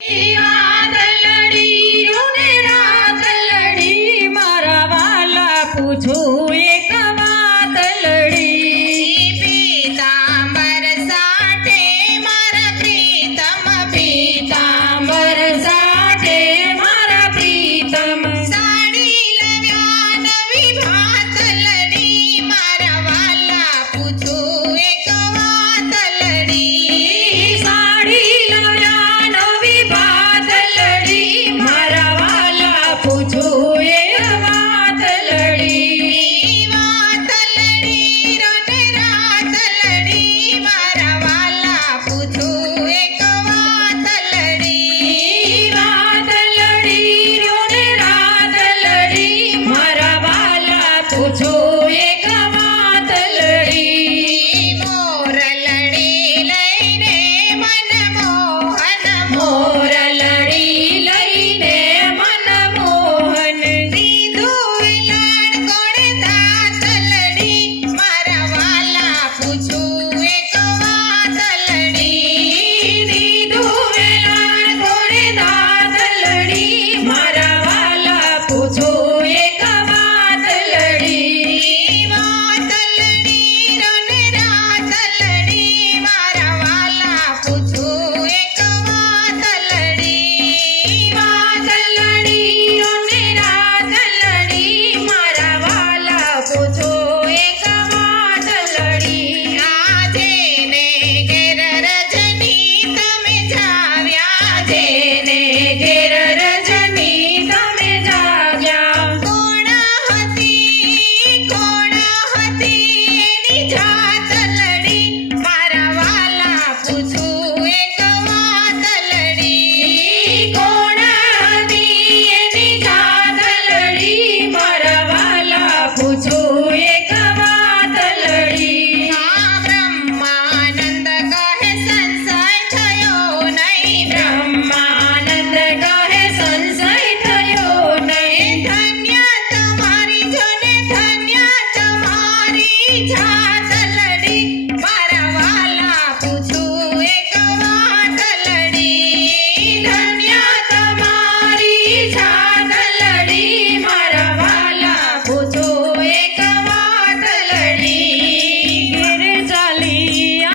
Viva বোঝো